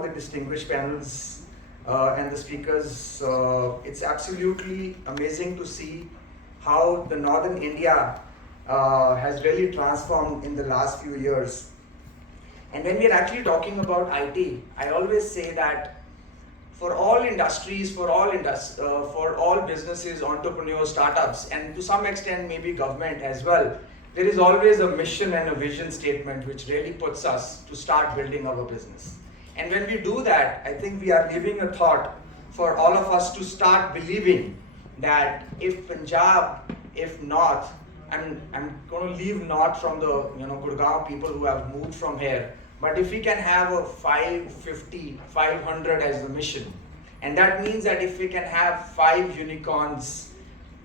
all the distinguished panels and the speakers. It's absolutely amazing to see how the Northern India has really transformed in the last few years. And when we're actually talking about IT, I always say that for all industries, for all businesses, entrepreneurs, startups, and to some extent maybe government as well, there is always a mission and a vision statement which really puts us to start building our business. And when we do that, I think we are leaving a thought for all of us to start believing that if Punjab, if North, I'm going to leave North from the Gurgaon people who have moved from here, but if we can have a 550, 500 as the mission, and that means that if we can have 5 unicorns,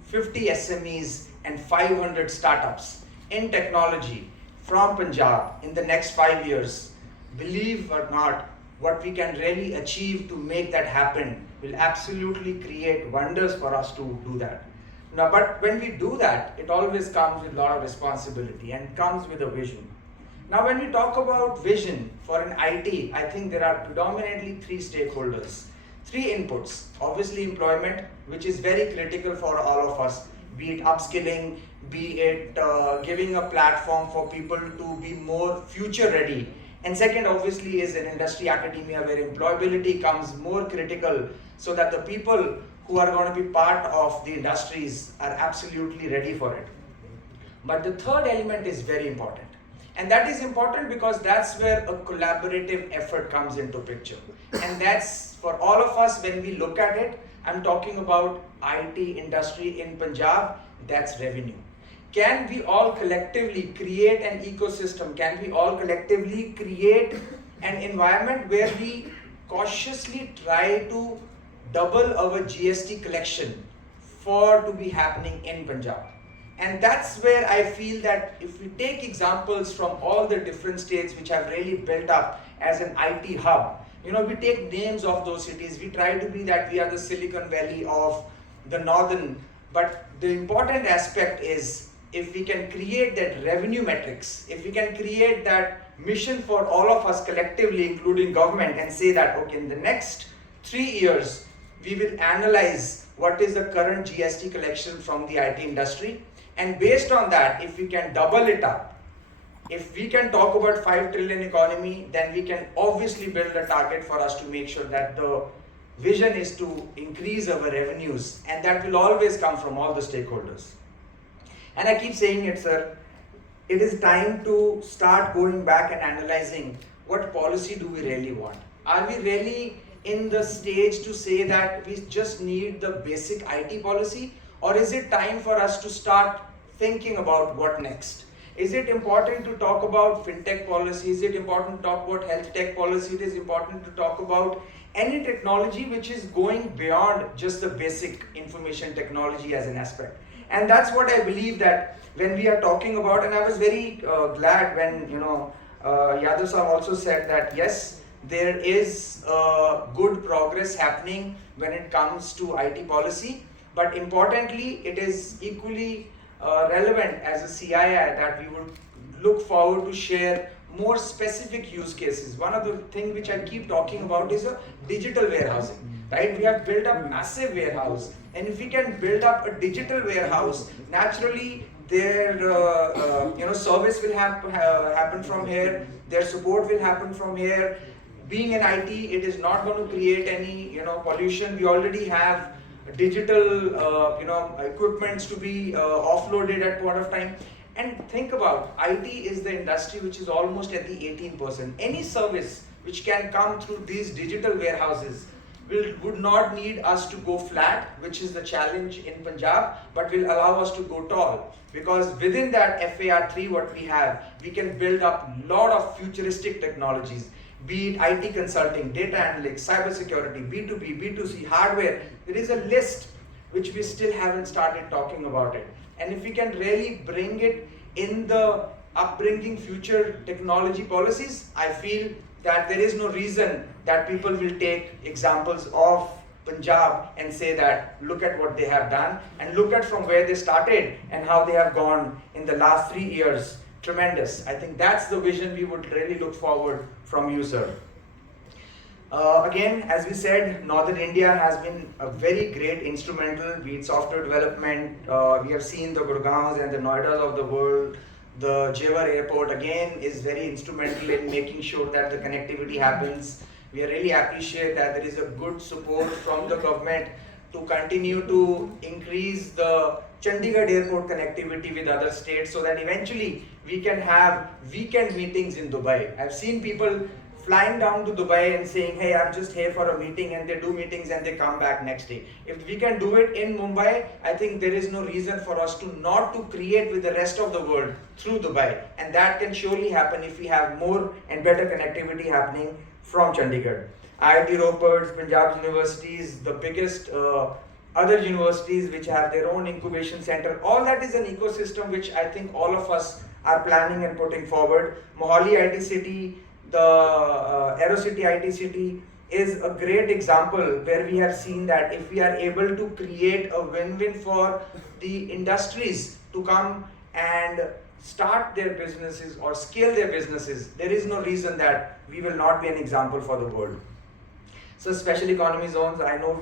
50 SMEs, and 500 startups in technology from Punjab in the next 5 years, believe or not, what we can really achieve to make that happen will absolutely create wonders for us to do that. Now, but when we do that, it always comes with a lot of responsibility and comes with a vision. Now, when we talk about vision for an IT, I think there are predominantly 3 stakeholders, 3 inputs. Obviously, employment, which is very critical for all of us, be it upskilling, be it giving a platform for people to be more future ready. And second, obviously, is an industry academia where employability comes more critical so that the people who are going to be part of the industries are absolutely ready for it. But the third element is very important. And that is important because that's where a collaborative effort comes into picture. And that's for all of us when we look at it, I'm talking about IT industry in Punjab, that's revenue. Can we all collectively create an ecosystem? Can we all collectively create an environment where we cautiously try to double our GST collection to be happening in Punjab? And that's where I feel that if we take examples from all the different states which have really built up as an IT hub, we take names of those cities, we try to be that we are the Silicon Valley of the Northern, but the important aspect is if we can create that revenue metrics, if we can create that mission for all of us collectively, including government, and say that, okay, in the next 3 years, we will analyze what is the current GST collection from the IT industry. And based on that, if we can double it up, if we can talk about 5 trillion economy, then we can obviously build a target for us to make sure that the vision is to increase our revenues, and that will always come from all the stakeholders. And I keep saying it, sir, it is time to start going back and analyzing what policy do we really want. Are we really in the stage to say that we just need the basic IT policy? Or is it time for us to start thinking about what next? Is it important to talk about fintech policy? Is it important to talk about health tech policy? It is important to talk about any technology which is going beyond just the basic information technology as an aspect. And that's what I believe that when we are talking about, and I was very glad when Yadav sir also said that yes, there is good progress happening when it comes to IT policy. But importantly, it is equally relevant as a Cii that we would look forward to share more specific use cases. One of the things which I keep talking about is a digital warehousing, right? We have built a massive warehouse, and if we can build up a digital warehouse, naturally their service will happen from here, their support will happen from here. Being in IT, it is not going to create any pollution. We already have digital equipments to be offloaded at point of time. And think about IT is the industry which is almost at the 18%. Any service which can come through these digital warehouses would not need us to go flat, which is the challenge in Punjab, but will allow us to go tall. Because within that FAR3 what we have, we can build up a lot of futuristic technologies. Be it IT consulting, data analytics, cybersecurity, B2B, B2C, hardware. There is a list which we still haven't started talking about it. And if we can really bring it in the upbringing future technology policies, I feel that there is no reason that people will take examples of Punjab and say that look at what they have done and look at from where they started and how they have gone in the last 3 years. Tremendous. I think that's the vision we would really look forward from you, sir. Again, as we said, Northern India has been a very great instrumental, be it software development. We have seen the Gurgaons and the Noidas of the world. The Jewar airport again is very instrumental in making sure that the connectivity happens. We really appreciate that there is a good support from the government to continue to increase the Chandigarh airport connectivity with other states so that eventually we can have weekend meetings in Dubai. I've seen people flying down to Dubai and saying, hey, I'm just here for a meeting, and they do meetings and they come back next day. If we can do it in Mumbai, I think there is no reason for us to not to create with the rest of the world through Dubai. And that can surely happen if we have more and better connectivity happening from Chandigarh. IIT Roper's, Punjab universities, the biggest other universities which have their own incubation center, all that is an ecosystem which I think all of us are planning and putting forward. Mohali IT City, the AeroCity IT City is a great example where we have seen that if we are able to create a win-win for the industries to come and start their businesses or scale their businesses, there is no reason that we will not be an example for the world. So special economy zones, I know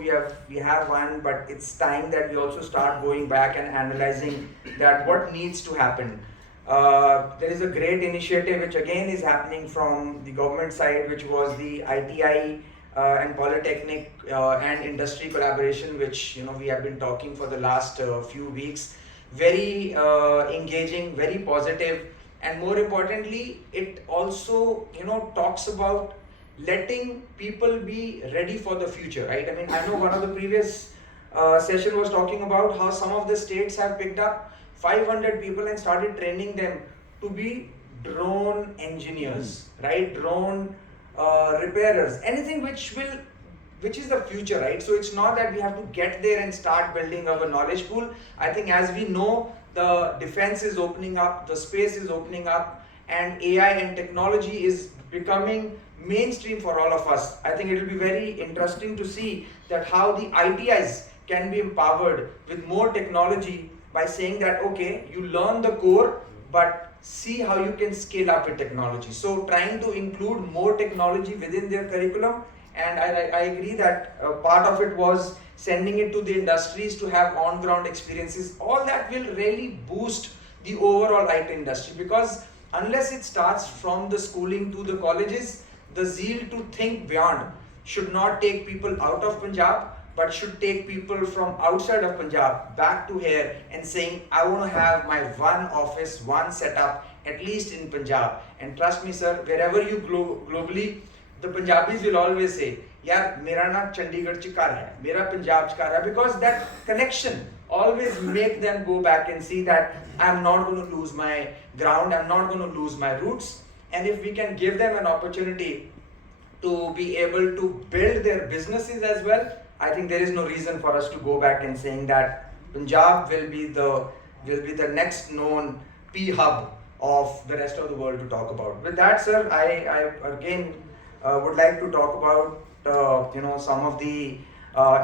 we have one, but it's time that we also start going back and analyzing that what needs to happen. There is a great initiative which again is happening from the government side, which was the ITI and Polytechnic and industry collaboration, which we have been talking for the last few weeks. Very engaging, very positive, and more importantly, it also talks about letting people be ready for the future, right? I mean, I know one of the previous session was talking about how some of the states have picked up 500 people and started training them to be drone engineers, right? Drone repairers, anything which is the future, right? So it's not that we have to get there and start building our knowledge pool. I think as we know, the defense is opening up, the space is opening up, and AI and technology is becoming mainstream for all of us. I think it will be very interesting to see that how the ITIs can be empowered with more technology by saying that, okay, you learn the core, but see how you can scale up with technology. So trying to include more technology within their curriculum, and I agree that part of it was sending it to the industries to have on-ground experiences. All that will really boost the overall IT industry, because unless it starts from the schooling to the colleges, the zeal to think beyond should not take people out of Punjab, but should take people from outside of Punjab back to here and saying, I want to have my one office, one setup, at least in Punjab. And trust me, sir, wherever you globally, the Punjabis will always say, yaar, mera na Chandigarh ch ghar hai, mera Punjab ch ghar hai, because that connection always make them go back and see that I'm not going to lose my ground, I'm not going to lose my roots. And if we can give them an opportunity to be able to build their businesses as well, I think there is no reason for us to go back and saying that Punjab will be the next known P hub of the rest of the world to talk about. With that, sir, I again would like to talk about some of the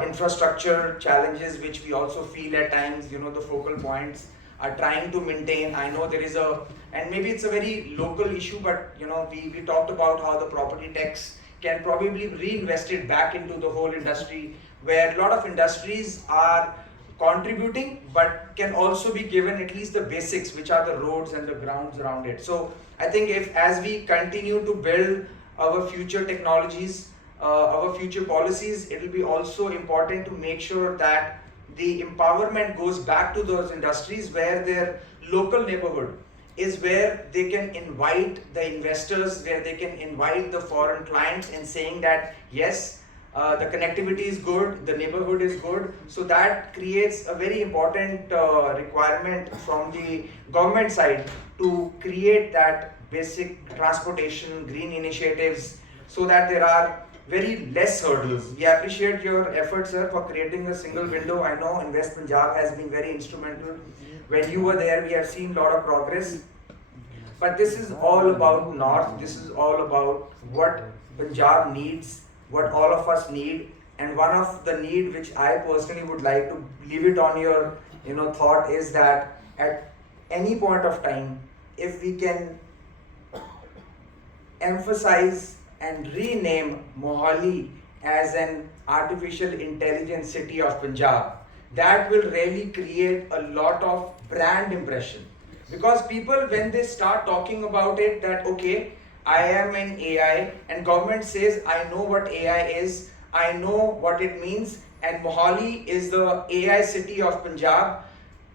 infrastructure challenges which we also feel at times. The focal points are trying to maintain. I know there is and maybe it's a very local issue, but we talked about how the property tax can probably be reinvested back into the whole industry, where a lot of industries are contributing but can also be given at least the basics, which are the roads and the grounds around it. So I think as we continue to build our future technologies, our future policies, it will be also important to make sure that the empowerment goes back to those industries where their local neighborhood is where they can invite the investors, where they can invite the foreign clients and saying that yes, the connectivity is good, the neighborhood is good. So that creates a very important requirement from the government side to create that basic transportation, green initiatives, so that there are very less hurdles. We appreciate your efforts, sir, for creating a single window. I know Invest Punjab has been very instrumental. When you were there, we have seen a lot of progress. But this is all about North. This is all about what Punjab needs, what all of us need. And one of the need which I personally would like to leave it on your thought is that at any point of time, if we can emphasize and rename Mohali as an artificial intelligence city of Punjab. That will really create a lot of brand impression, because people, when they start talking about it, that okay, I am in AI, and government says I know what AI is, I know what it means, and Mohali is the AI city of Punjab.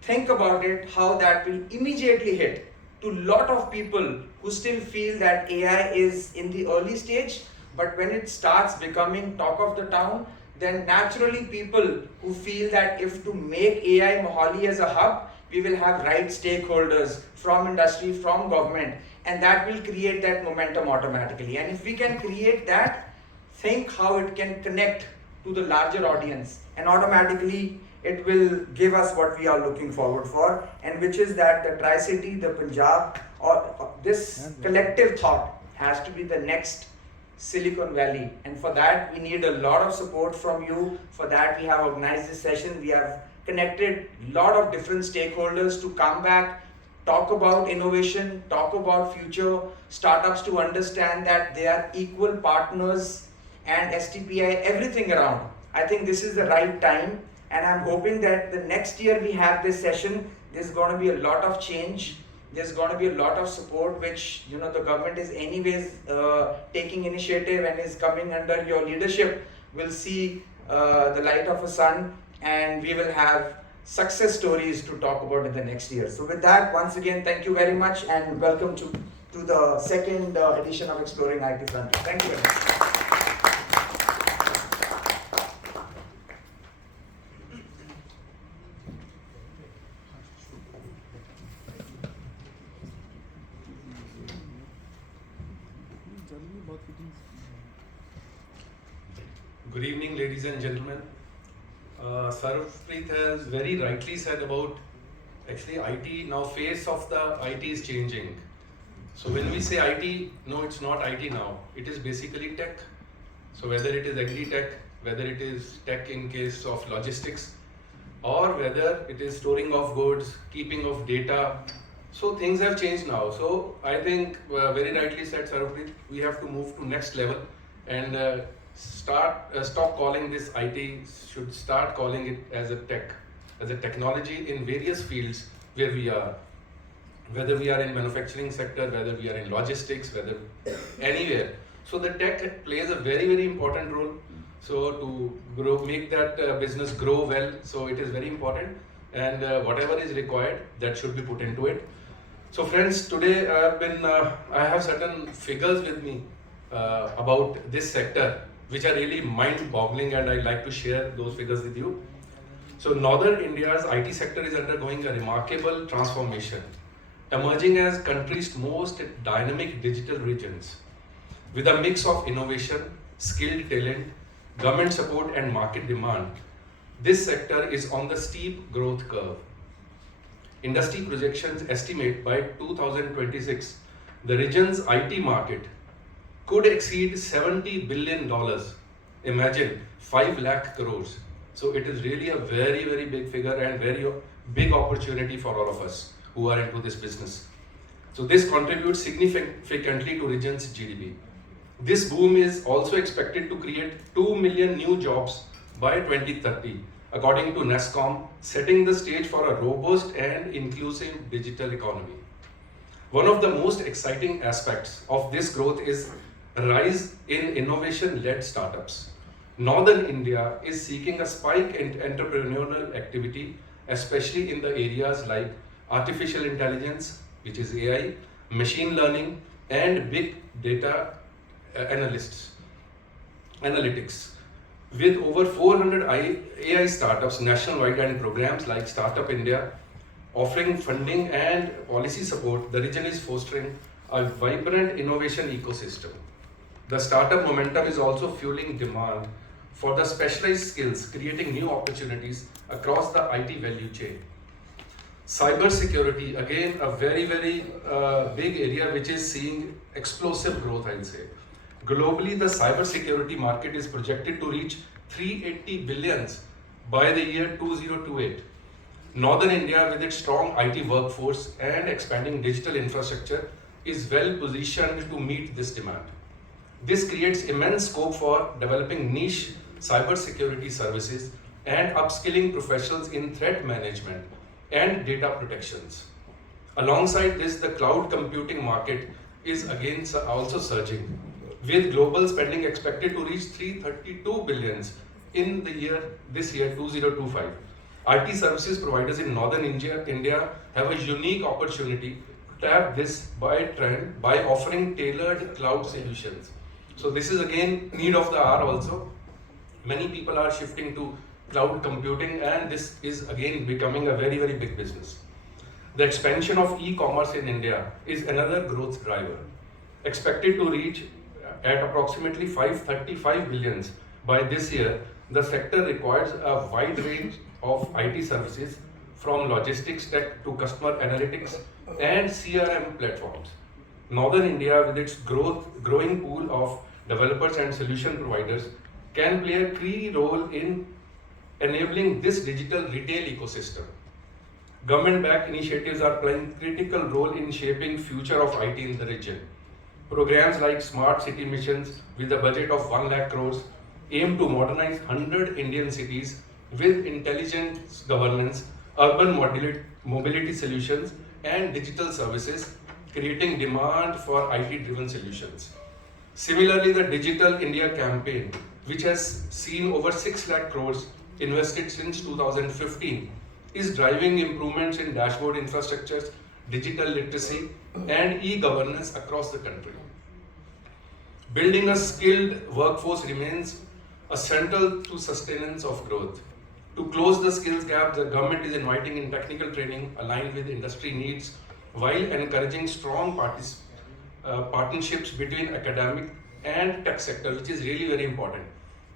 Think about it, how that will immediately hit to lot of people who still feel that AI is in the early stage, but when it starts becoming talk of the town, then naturally people who feel that if to make AI Mohali as a hub, we will have right stakeholders from industry, from government, and that will create that momentum automatically. And if we can create that, think how it can connect to the larger audience, and automatically it will give us what we are looking forward for, and which is that the Tri-City, the Punjab, or this collective thought has to be the next Silicon Valley. And for that, we need a lot of support from you. For that, we have organized this session. We have connected a lot of different stakeholders to come back, talk about innovation, talk about future startups, to understand that they are equal partners, and STPI, everything around. I think this is the right time, and I'm hoping that the next year we have this session, there's going to be a lot of change. There's going to be a lot of support, which the government is anyways taking initiative and is coming under your leadership. We'll see the light of a sun, and we will have success stories to talk about in the next year. So with that, once again, thank you very much, and welcome to the second edition of Exploring IT Frontier. Thank you very much. Good evening, ladies and gentlemen. Sarvpreet has very rightly said about actually IT, now face of the IT is changing. So when we say IT, no, it's not IT now. It is basically tech. So whether it is agri-tech, whether it is tech in case of logistics, or whether it is storing of goods, keeping of data. So things have changed now. So I think very rightly said Sarvpreet, we have to move to next level and stop calling this IT, should start calling it as a tech, as a technology in various fields where we are, whether we are in manufacturing sector, whether we are in logistics, whether anywhere. So the tech plays a very, very important role. So to grow, make that business grow well, so it is very important, and whatever is required, that should be put into it. So friends, today I have certain figures with me about this sector, which are really mind-boggling, and I'd like to share those figures with you. So Northern India's IT sector is undergoing a remarkable transformation, emerging as country's most dynamic digital regions. With a mix of innovation, skilled talent, government support and market demand, this sector is on the steep growth curve. Industry projections estimate by 2026, the region's IT market could exceed $70 billion. Imagine 5 lakh crores. So it is really a very, very big figure and very big opportunity for all of us who are into this business. So this contributes significantly to region's GDP. This boom is also expected to create 2 million new jobs by 2030, according to NASSCOM, setting the stage for a robust and inclusive digital economy. One of the most exciting aspects of this growth is rise in innovation-led startups. Northern India is seeking a spike in entrepreneurial activity, especially in the areas like artificial intelligence, which is AI, machine learning, and big data analytics. With over 400 AI startups nationwide and programs like Startup India offering funding and policy support, the region is fostering a vibrant innovation ecosystem. The startup momentum is also fueling demand for the specialized skills, creating new opportunities across the IT value chain. Cybersecurity, again, a very, very big area which is seeing explosive growth, I'd say. Globally, the cybersecurity market is projected to reach 380 billions by the year 2028. Northern India, with its strong IT workforce and expanding digital infrastructure, is well positioned to meet this demand. This creates immense scope for developing niche cybersecurity services and upskilling professionals in threat management and data protections. Alongside this, the cloud computing market is again also surging, with global spending expected to reach 332 billions in this year 2025. IT services providers in northern India have a unique opportunity to tap this trend by offering tailored cloud solutions. So this is again need of the hour also. Many people are shifting to cloud computing, and this is again becoming a very big business. The expansion of e-commerce in India is another growth driver, expected to reach at approximately 535 billions by this year. The sector requires a wide range of IT services, from logistics tech to customer analytics and CRM platforms. Northern India, with its growing pool of developers and solution providers, can play a key role in enabling this digital retail ecosystem. Government-backed initiatives are playing critical role in shaping future of IT in the region. Programs like Smart City Missions, with a budget of 1 lakh crores, aim to modernize 100 Indian cities with intelligent governance, urban mobility solutions, and digital services, creating demand for IT-driven solutions. Similarly, the Digital India campaign, which has seen over 6 lakh crores invested since 2015, is driving improvements in dashboard infrastructures, digital literacy, and e-governance across the country. Building a skilled workforce remains a central to sustenance of growth. To close the skills gap, the government is inviting in technical training aligned with industry needs, while encouraging strong partnerships between academic and tech sector, which is really very important.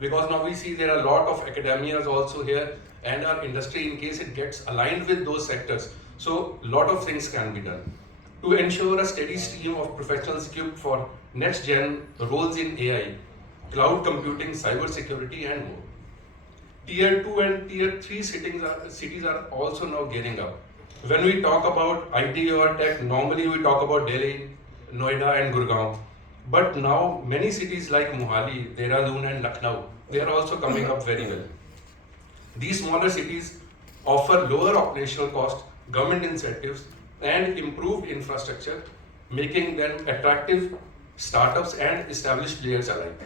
Because now we see there are a lot of academias also here, and our industry, in case it gets aligned with those sectors, so a lot of things can be done. To ensure a steady stream of professionals equipped for next gen roles in AI, cloud computing, cyber security, and more. Tier 2 and Tier 3 cities are also now gearing up. When we talk about IT or tech, normally we talk about Delhi, Noida, and Gurgaon. But now many cities like Mohali, Dehradun, and Lucknow, they are also coming up very well. These smaller cities offer lower operational cost, government incentives, and improved infrastructure, making them attractive startups and established players alike.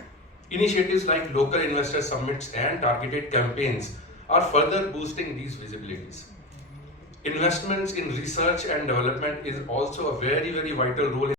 Initiatives like local investor summits and targeted campaigns are further boosting these visibilities. Investments in research and development is also a very vital role